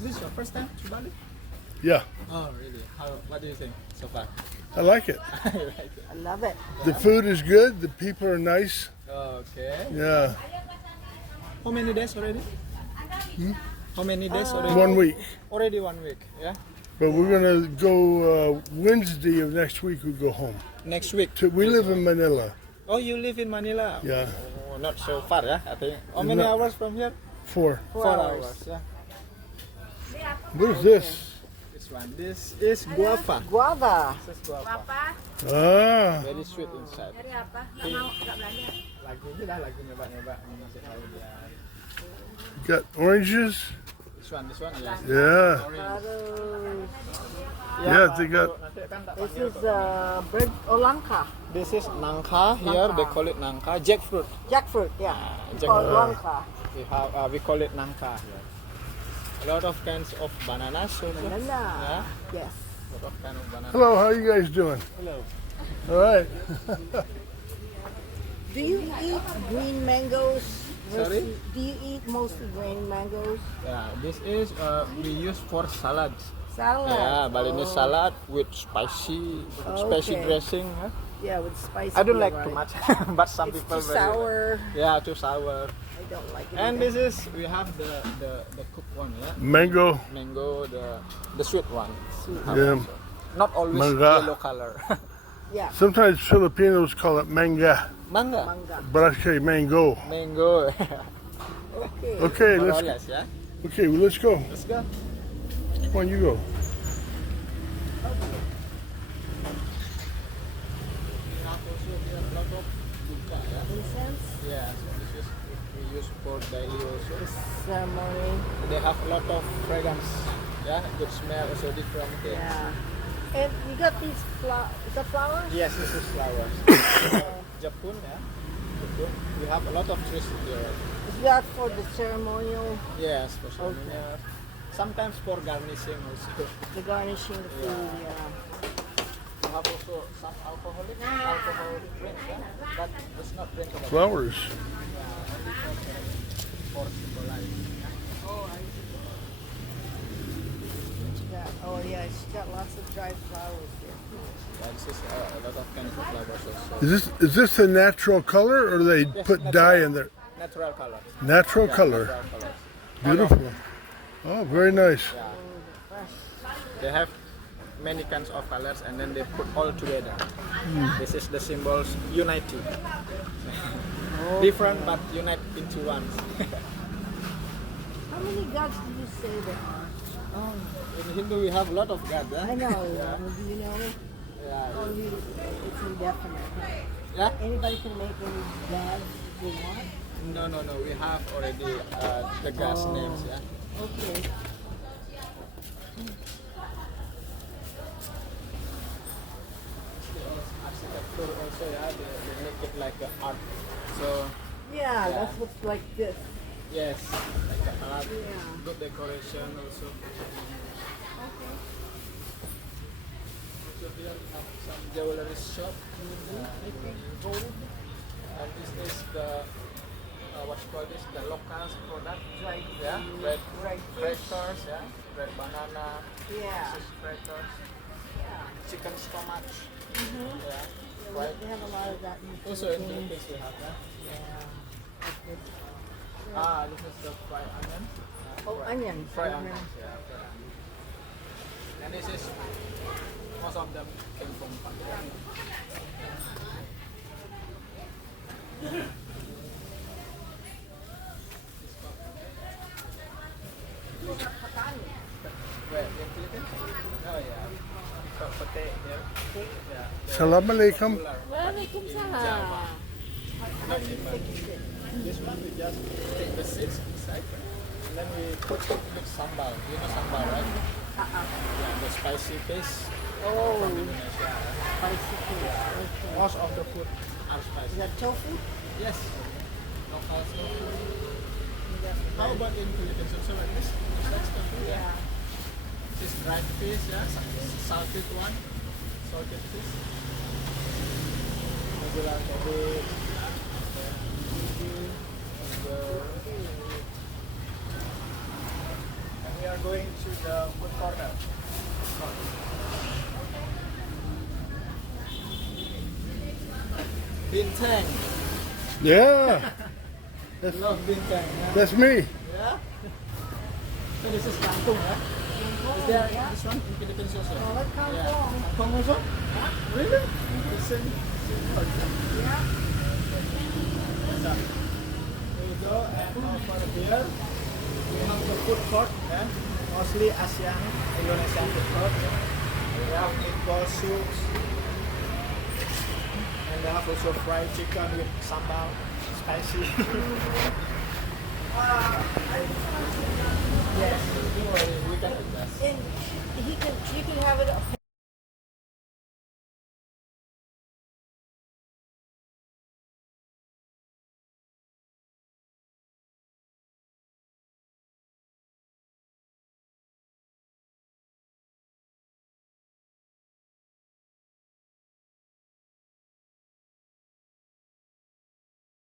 Is this your first time to Bali? Yeah, Oh, really? What do you think so far? I like it. You like it? I love it. The food is good. The people are nice. Okay. Yeah, How many days already? How many days already? 1 week. Already 1 week, yeah? But we're gonna go Wednesday of next week. We go home. Next week. We live in Manila. Oh, you live in Manila? Yeah, Oh, not so far, yeah? I think. How many Not- hours from here? 4. 4 hours, yeah. What is this? This one. This is guava. Guava. This is guava. Ah, Very sweet inside. Dari apa? Nggak mau, nggak belanja. Lagi ini lah, lagi nyoba-nyoba. Masih tahu dia. got oranges. This one, yes. Yeah, yeah. They got. This is bread olangka. This is nangka. Here they call it nangka. Jackfruit. Jackfruit, yeah. It's Jackfruit. called olangka. We call it nangka here. A lot of kinds of bananas also. Banana. Yeah. Yes. A lot of kind of bananas. Hello, how you guys doing? Hello. All right. Do you eat green mangoes? Sorry? Do you eat mostly green mangoes? Yeah, this is we use for salads. Salad. Yeah, Balinese salad with spicy Okay. dressing. Huh? Yeah, with spicy. I don't like right. too much, but some It's people too very sour. Yeah, too sour. I don't like it. And either. this is we have the cooked one, yeah. Mango. Mango, the sweet one. Sweet. Yeah. Not always Manga. yellow color. Yeah. Sometimes Filipinos call it manga, Manga. Manga. but I say mango. Mango. Okay. Okay, More or let's. less, yeah. Okay, well, let's go. Let's go. Come on, you go. We have also here a lot of buka, yeah. Incense. Yeah, so this is we use for daily also. Ceremony. They have a lot of fragrance. Yeah, good smell, also different things. Yeah. And you got these is that flowers? Yes, this is flowers. Japun, yeah. Japun. We have a lot of trees here. Is that for the ceremonial, Yes, for souvenirs. Sometimes for garnishing also. the garnishing the food? Yeah. We have also some alcohol drinks, yeah. But it's not drinkable. Flowers. For symbolize. Yeah. Oh yeah, she's got lots of dried flowers here. Yeah, this is a lot of kinds of flowers also. Is this the natural color, or they Yes, put natural. dye in there? Natural color. Natural Yeah, color. natural colors. Beautiful. Oh, very nice. Yeah. They have many kinds of colors and then they put all together. This is the symbols unity. Different but unite into one. How many gods do you say there are? In Hindu we have a lot of gods. Huh? I know. Yeah. Do you know? Yeah. Only it's indefinite. Yeah? Anybody can make any gods they want. No. We have already the gods' names. Yeah. Okay. Architecture also. Yeah. They make it like an art. So Yeah, that's what's like this. yes, like an art. Yeah. Good decoration also. Also here we have some jewelry shop. And this is the what you call this, the local product, yeah, red crackers, yeah, red banana, Yeah. this is crackers, chicken stomach, yeah, Yeah, they have a lot of that in the also in Philippines. Philippines we have that. Yeah. This is the fried onion. Oh, onions. Fried onions, yeah, fried onions. And this is, most of them came from Pakistan. Where, in Philippines? Oh yeah. So, pate here. Yeah. Assalamualaikum. Waalaikumsalam. Not even. This one we just take the seeds inside and then we put it with sambal. You know sambal, right? Yeah, the spicy paste Oh, from Indonesia. spicy food. Okay. Most of the food are Is spicy. that tofu? Yes. Local tofu. How about in Philippines also like this? That's tofu, yeah. This is dried fish, yeah. Salted one. Salted fish. Regular cabbage. And we are going to the food corner. Bintang. Yeah, Love bintang. Yeah. that's me. Yeah. So this is kangkung, yeah? Is there this one in Philippines also? Oh, what comes Yeah. along? Kangkung also? Really? The same culture. Yeah. So, there you go, and over here we have the food court, yeah? Mostly Asian, Indonesian food court. We have meatball soups, and they have also fried chicken with sambal, spicy.